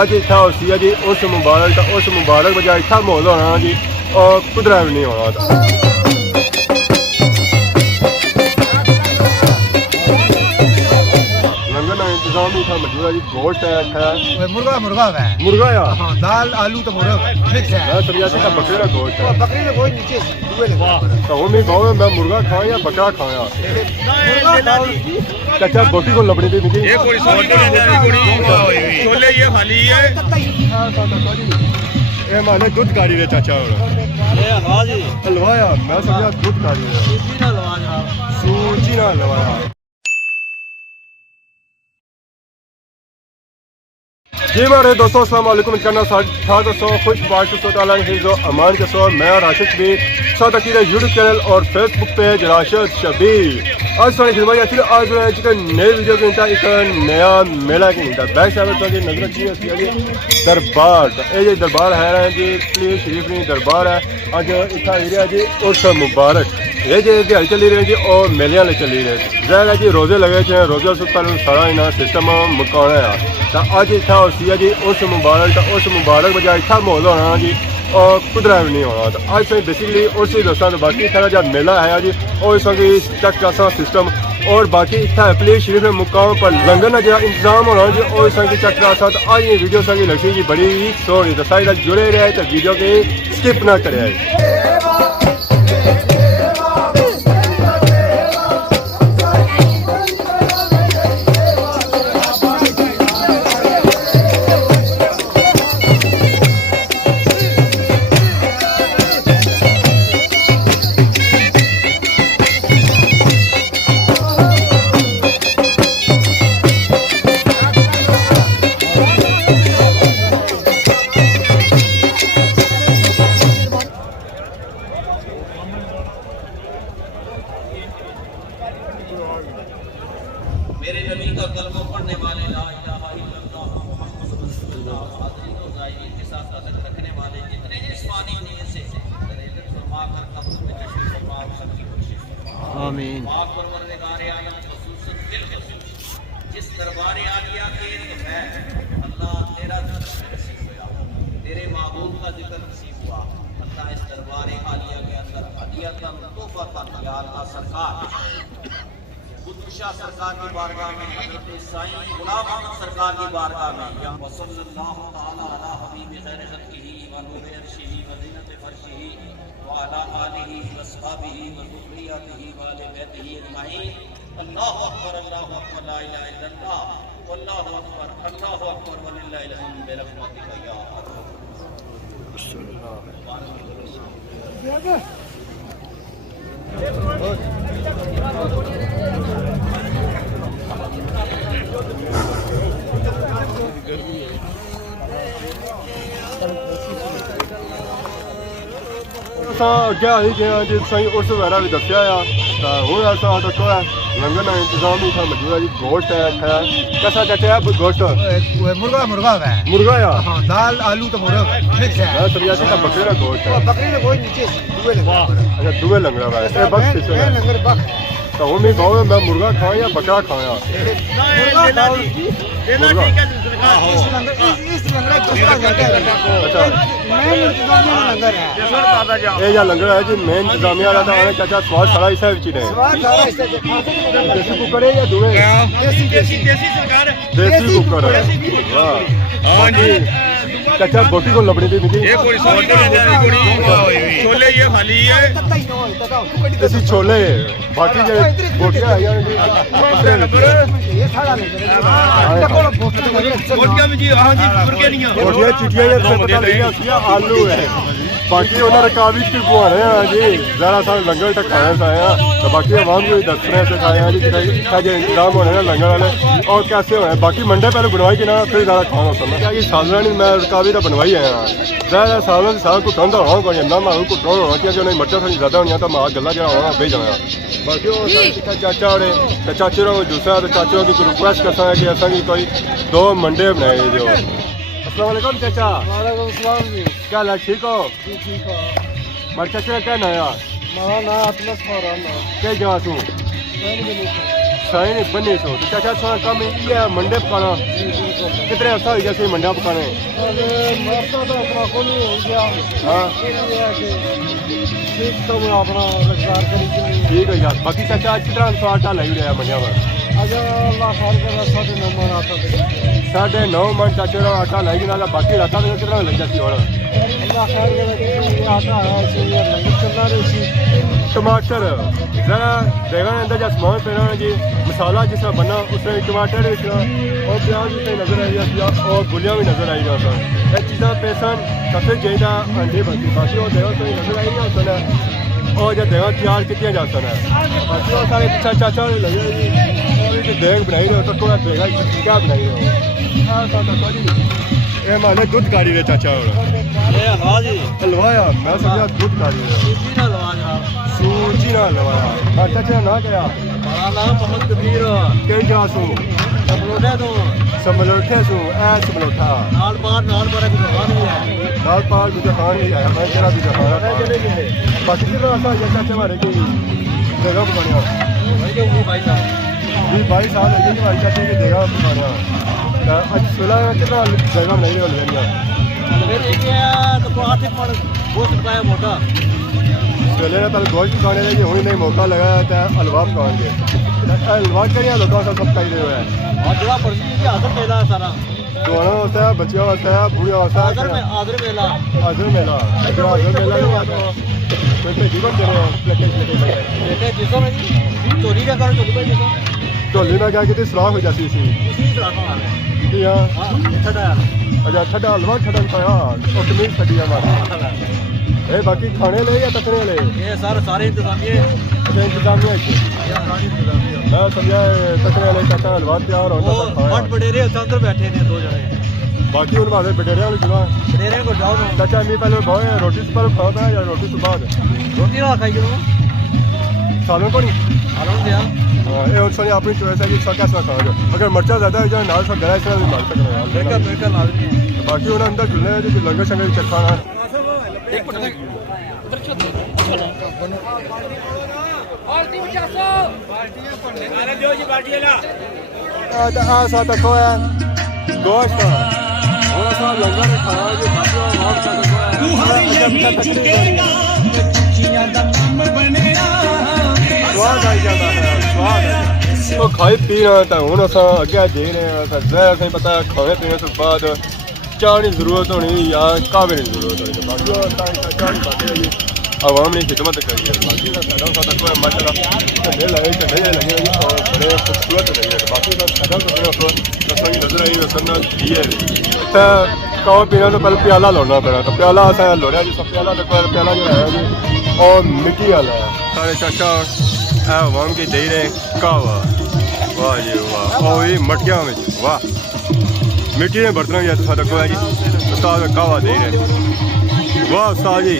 अज इतना होसी है जी उस मुबारक बजाय इतना माहौल होना जी और कुदरा भी नहीं होना। लंगर का इंतजाम भी था मौजूद है जी। गोश्त है अच्छा मुर्गा है मुर्गा या दाल आलू तो मुर्गा मिक्स है। मैं समझा था बकरे का गोश्त है। बकरी ने कोई नीचे तो हम भी कहो मैं मुर्गा खाऊं या बकरा खाऊं। चाचा बोटी को लबड़ी दी मिली ये कोई छोले ये खाली है ये माने दूध गाड़ी रे चाचा और हलवा या मैं समझा दूध गाड़ी रे सूजी ना हलवाया। जी मेरे दोस्तों अस्सलाम वालेकुम करना था दोस्तों खुश बात हिफ्ज़ो अमान के सो मैं राशिद शबीर साथ अकीदा यूट्यूब चैनल और फेसबुक पेज राशिद शबीर। आज सारी फिल्म आज नए वीडियो के इंटा एक नया मेला के इंटा बैक साइड तो नजर की दरबार ये दरबार है जी प्लीज शरीफ नहीं दरबार है आज इतना एरिया जी उर्स मुबारक ये जी दिहाड़ी चली रही जी और मेलियां चली रहे जहर है जी रोजे लगे थे रोजे से पहले सारा इन्हें सिस्टम मुकाना है तो अज इतना होसी है जी उस मुबारक बजाय इतना माहौल होना जी और कुदरा भी नहीं होना। तो अज से बेसिकली उस ही दसा बाकी इतना जब मेला है जी और इस चक क्लासा सिस्टम और बाकी इतना प्लेस शरीफ में मुकाम पर लंगर का जो इंतजाम होना जी और इस चक क्लासा। तो आज ये वीडियो सही लगती जी बड़ी सोहनी तो सारी जुड़े रहे तो वीडियो के स्किप ना करे। मेरे नबी का कलमा पढ़ने वाले ला इलाहा इल्लल्लाह मुहम्मद रसूलुल्लाह हाज़िरीन और ज़ायरीन के साथ ताल्लुक़ रखने वाले जितने जिस्मानी नीयत से दरेजत फरमा कर कब्र में तशरीफ़ फरमा सबकी बख्शिश फरमा आमीन। पाक परवरदिगार आलम खुसूसन बिलखुसूस जिस दरबार आलिया के है अल्लाह तेरा जिक्र नसीब हुआ तेरे महबूब का जिक्र नसीब हुआ अल्लाह इस दरबार आलिया के अंदर हदियतन तोहफतन या अल्लाह सरकार शाह सरकार की बारगाह में हज़रत साईं गुलाम अहमद सरकार की बारगाह में या वसल्लल्लाहु तआला अला हबीब खैर खल्क़िही व नूर अर्शिही व ज़ीनत फर्शिही व अला आलिही व अस्हाबिही व ज़ुर्रिय्यतिही व आले बैतिही अजमाईन। अल्लाहु अकबर ला इलाहा इल्लल्लाह वल्लाहु अकबर व लिल्लाहिल हम्द बिरहमतिका या क्या ही गया जी सही उर्स वगैरह भी दसिया हो ऐसा तो है लंगर का इंतजाम भी था मौजूद है जी। गोश्त है अच्छा कैसा चाचा है गोश्त मुर्गा है मुर्गा या दाल आलू तो मुर्गा मिक्स है। मैं समझा था बकरे का गोश्त है। बकरी ने कोई नीचे अच्छा दुबे लंगर है लंगर बक तो हम भी कहो मैं मुर्गा खाऊं या बकरा खाऊं। ये या लंगर है जी मेन इंतजामिया वाला था चाचा स्वाद सारा इस देसी कुकर है या दुबे देसी कुकर है हाँ जी। चाचा बोटी को लबड़ी दी मिली ये कोई छोले ये खाली है देसी छोले बाकी जो बोटियां बोटियां चिटियां आलू है बाकी उन्होंने काबिज की बुआने हैं जी ज़रा सा लंगर तक खाने से आए हैं तो बाकी आवाम को दसने से खाए हैं जी जो इंतजाम होने हैं लंगर वाले और कैसे होने बाकी मंडे पहले बनवाई कि ना फिर ज़्यादा खाना होता है कि सालना नहीं मैं काबी तो बनवाई है ज़्यादा सालों से साल को ठंडा होना कोई ना मैं को टोन होना चाहिए जो नहीं मर्चा थोड़ी ज़्यादा होनी तो मैं गला जो होना भेज जाना बाकी चाचा और चाचे को दूसरा तो चाचों की रिक्वेस्ट करता है कि ऐसा कि कोई 2 मंडे बनाए जो। अस्सलाम वालेकुम चाचा। वालेकुम सलाम जी। क्या हाल ठीक हो? जी ठीक हो। मर चाचा क्या नया ना ना अतलस फौरन क्या जगह तू साईं ने बने सो तो चाचा थोड़ा कम ये मंडे पकाना कितने अर्सा हो गया से मंडा पकाने मरता तो अपना को नहीं हो गया हाँ ठीक तो मैं अपना रोजगार करी चली ठीक है यार बाकी चाचा अच्छी तरह स्वाद डाल ही रहा मंडिया में अगर अल्लाह खैर करे 9.5 मन आता है 9.5 मन चाचा रा आटा लाई ना बाकी रात में कितना लग जाती और अल्लाह खैर करे कि आता है चाहिए लंगर चलना रही टमाटर जरा देखा अंदर जब सामान पहना जी मसाला जिसका बना उसमें टमाटर और प्याज भी नजर आई जाती और गुलियाँ भी नजर आई जाता ये चीज़ा पैसन सबसे ज़्यादा अंडे बनती बाकी और देखा तो नजर आई जाता है और जब देखा तैयार कितने जाता है बाकी और सारे पीछा चाचा लगे जी देख बनाई रहे हो तो थोड़ा देखा क्या बनाई रहे हो ये माने दूध काढ़ी रहे चाचा और हलवा जी हलवाया मैं समझा दूध काढ़ी रहे सूजी ना हलवा जनाब सूजी ना हलवाया हाँ चाचा ना क्या बड़ा नाम मोहम्मद कबीर कई जा सू समलोठे तो समलोठे सू ऐ समलोठा नाल बार की दुकान ही है दाल पाल भी खान नहीं आया मैं तेरा भी खाना बाकी कितना ऐसा है चाचा हमारे की जगह बनाया भाई जो भाई साहब 22 साल है जी हमारे चाचा की जगह बनाया आज 16 कितना जगह नहीं हो रही फिर एक तो आते पर बहुत रुपया मोटा चले पहले गोश्त खाने लगे हुई नहीं मौका लगा था हलवा पकाएंगे हलवा करिए लोगों का सब चाहिए हुआ है और जगह पर जी आदर मेला है सारा दोनों होता है बच्चियों होता है बूढ़िया होता है आदर मेला आदर मेला जो आदर मेला नहीं आता तो जीवन दे रहे हैं बेटे जिसो में चोरी का कर चोरी भाई जिसो ढोली में क्या कितनी सलाह हो जाती थी इसी तरह का हाल है जी हाँ हां छड़ा अच्छा छड़ा हलवा छड़ा पाया और कमीज छड़ी हमारी ए बाकी खाने ले या तकने ले ये सारे इंतजामिये अच्छा इंतजामिया मैं समझा तकने ले चाचा हलवा तैयार होता था बट खाया बडेरे अंदर बैठे ने दो जने बाकी उन बारे बटेरिया वाली जगह बडेरे को जाओ तो चाचा मैं पहले भाई रोटी से पहले खाता है या रोटी से बाद रोटी ना खाई करो सालों को नहीं आराम से ये और सोनी अपनी चॉइस है कि सब कैसा खाओगे अगर मिर्चा ज़्यादा है जो नाल सब गला भी मार सकते हैं यार बिल्कुल लाजमी है बाकी उन्हें अंदर झुलने हैं जो लंगर शंगर चखा है एक मिनट उधर चल बाल्टी 50 अरे दियो जी बाल्टी ला आ सा तको है गोश्त थोड़ा सा लंगर खाया जो बाकी और सा तको है तू हरी चुकेगा चिया दा काम बनेगा स्वाद आ जाता है स्वाद तो खाई पी रहा था हूँ अस अगे दे रहे हैं असें पता खाने पीने तो बाद चाह की जरूरत होनी या कावे की जरूरत होनी बाकी चाह आवाम ने खिदमत करी है बाकी का सादा सा तक माशाल्लाह झंडे लगे झंडे लगे और बड़े खूबसूरत लगे बाकी का सादा तो दसा की नजर आई करना दिए तो खाओ पीने तो पहले प्याला लोना पड़ा तो प्याला असा लोड़िया जी सब प्याला तो प्याला जो है जी और मिट्टी वाला है सारे चाचा आवाम की दे रहे कहवा वाह जी वाह और ये मटकियाँ में वाह मिट्टी के बर्तनों की सादा को है जी उस्ताद कहवा दे रहे वाह उस्ताद जी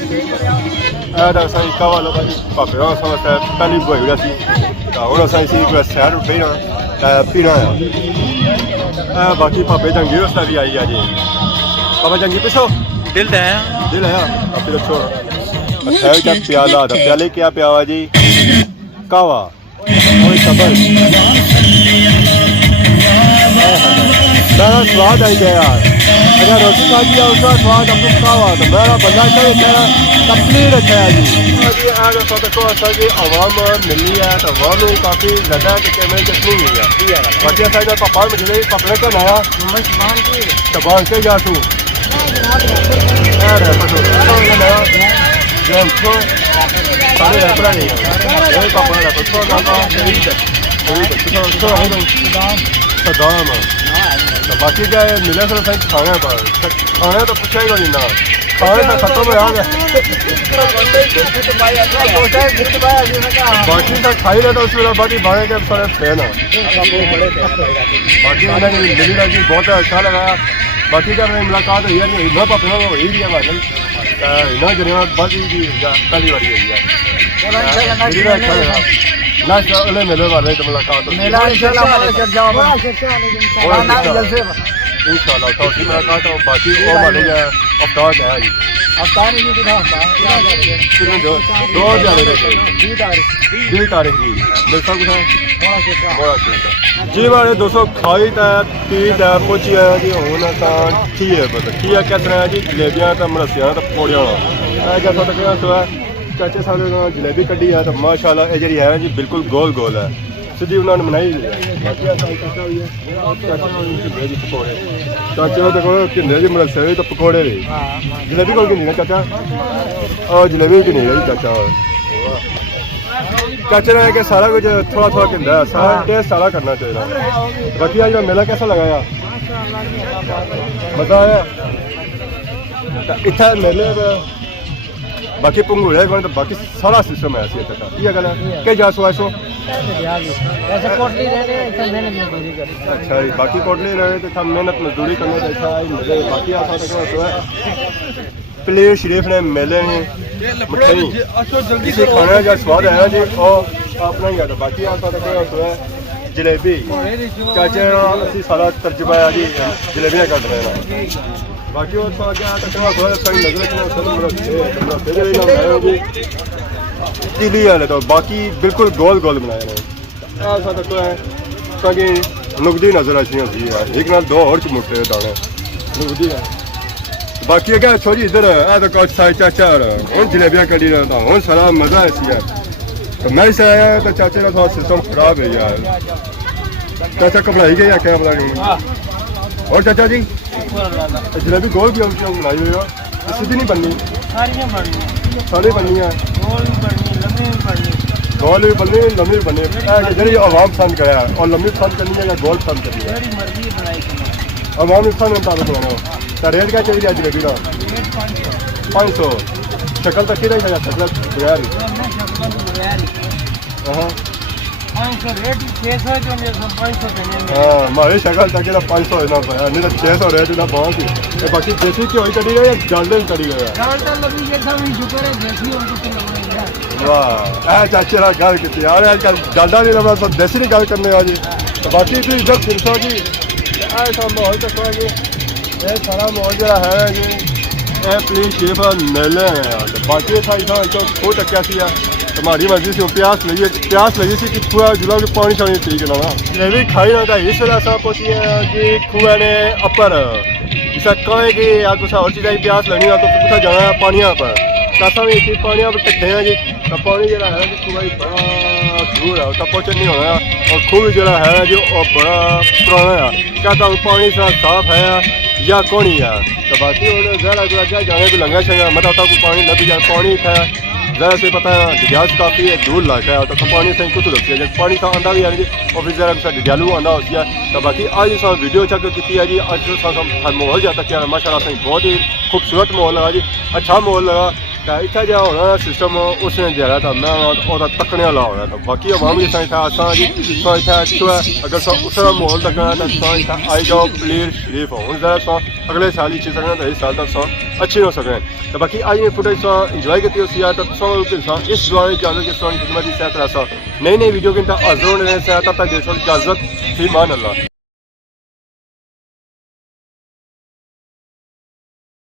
ऐसा सही कहवा लगा जी पापे और समझता है पहली बोई उड़ा सी और असा इसी को सैर उठ पीना है बाकी पापे जंगी उस्ताद भी आई है जी पापा जंगी पिछो दिल है अब फिर छोड़ अच्छा क्या प्याला था प्याले क्या प्यावा जी कावा और सबर मेरा स्वाद आई गया यार अगर रोटी खा दिया उसका स्वाद हम लोग कावा तो मेरा बंदा क्या तकलीफ अच्छा है जी आगे को असा जी आवाम मिली है तो आवाम में काफ़ी ज़्यादा कैमरे चटनी हुई है बाकी असा पापा मुझे पकड़े का नया तबान से जा तू सारे रखना नहीं है पापा रखो सदाम तो बाकी क्या है मिले सर सही खाने पर खाने तो पूछा ही नहीं ना खाने तो खत्म हो गया बाकी तो खाई लेता उसमें बाकी भाड़े के सारे थे ना बाकी उन्हें मिली लगी बहुत अच्छा लगा बाकी का मेरी मुलाकात हुई है इन्हें पापा हुई भी है भाई इन्हें जरिए बस ही पहली बारी हुई है अच्छा लगा ना मेले वाले तो मुलाकात इंशाल्लाह तो जी मैं कहता हूँ बाकी वो वाले अफ्तार है जी अवतार नहीं दिखा कितने दो जाने रहे 20 तारीख जी मेरे साथ कुछ है बड़ा शुक्र जी वाले दोस्तों खाई था पी था पहुंची है जी होना था ठीक है बस ठीक है कैसे है जी जलेबियां तो मरसियां तो पौड़ियां क्या तो क्या तो है चाचे साले ने जलेबी कड़ी है तो माशाल्लाह ये जी है जी बिल्कुल गोल गोल है सीधी उन्होंने बनाई हुई है चाचे ने देखो किन्ने जी मरसियां तो पकौड़े जलेबी कौन की नहीं है चाचा और जलेबी की नहीं है चाचा चाचे ने कि सारा कुछ थोड़ा थोड़ा कहता है सारा टेस्ट सारा करना चाहिए बाकी आज का मेला कैसा लगा यार मजा आया इतना मेले बाकी पंगूड़े तो बाकी सारा सिस्टम है ऐसी ये गल है क्या जा सो ऐसो ऐसे कोटली रहने इतना मेहनत मजदूरी कर अच्छा जी बाकी कोटली रहे तो हम मेहनत मजदूरी करने अच्छा मजे बाकी आप प्लेयर शरीफ ने मेले ने मठई इसे खाने का स्वाद आया जी और अपना ही आता बाकी आप जलेबी चाचे असं सारा तर्जुबा है जी जलेबियाँ कट रहे हैं बाकी और क्या तीली वाले तो बाकी बिल्कुल गोल गोल बनाए हैं ऐसा तो है ताकि नुकदी नजर अच्छी होती है एक ना दो और चमुटे दाने नुकदी है बाकी क्या छोड़ी इधर है तो कुछ साइड चाचा और जलेबियाँ कड़ी रहा था और सारा मजा ऐसी है तो मैं से आया तो चाचे का थोड़ा सिस्टम खराब है यार चाचा कपड़ा ही गया क्या बता नहीं और चाचा जी जलेबी गोल की हम बनाई हुई है सीधी नहीं बननी सारी बननी है गोल भी बननी लंबी भी बननी जी आवाम पसंद करे और लंबी पसंद करनी है या गोल पसंद करनी है आवाम भी पसंद मुताबिक बनाना तो रेट क्या चाहिए जलेबी का 500 शक्ल तक ही रहेगा शक्ल बगैर हाँ हमारी शक्ल तक 500 ना पाया नहीं तो 600 रेट ना बहुत ही बाकी देसी घ्यो ही कड़ी गए या डालडा कड़ी गया वाह चाचे ना गल की यार अजकल डालडा नहीं लगा तो देसी नहीं गल करने वाली तो बाकी तुम इधर फिरसो जी ऐसा माहौल तक जी ये सारा माहौल जरा है जी ये प्लीज शेफ मेले हैं बाकी था इधर जो खो टक्या सी हमारी मर्जी से प्यास लगी सी कि खुआ जुला के पानी शानी ठीक ना जलेबी खाई ना था इस वेला सा पहुंची है कि खुआ ने अपर ऐसा कहें कि या कुछ और चीज़ की प्यास लगनी है तो कुछ जाना है पानिया पर कासा में इसी पानिया पर टक्के हैं जी तो पानी जरा है कि खुआ बड़ा दूर है तब पहुँचन नहीं होना और खूह जरा है जो बड़ा पुराना है क्या था पानी सा साफ है या कौन ही है तो बाकी उन्हें जरा जाने को लंगा छंगा मतलब था पानी लग जाए पानी था ज़रा से पता है डिजाज काफ़ी दूर इलाका है तो पानी से कुछ रखी है जब पानी था आंदा भी है जी और फिर जरा कुछ डिजालू आंदा होती है तो बाकी आज साथ वीडियो चेक की है जी अज माहौल जाता क्या माशाल्लाह से बहुत ही खूबसूरत माहौल लगा जी अच्छा माहौल लगा तो इतना जो होना सिस्टम उसने दिया था मैं और तकने वाला हो रहा था बाकी आवाम जी था असा जी अगर उसका माहौल तकना तो आई जाओ प्लेयर शरीफ हो ज़रा अगले साल ही चीज़ सकना तो इस साल तक अच्छी हो सकते तो बाकी आज मैं फुटेज इंजॉय करती हो तो इस दुआ इजाजत के खिदमत की सेहत रहा नई वीडियो के हाजिर होने तब तक इजाजत फी मान अल्लाह।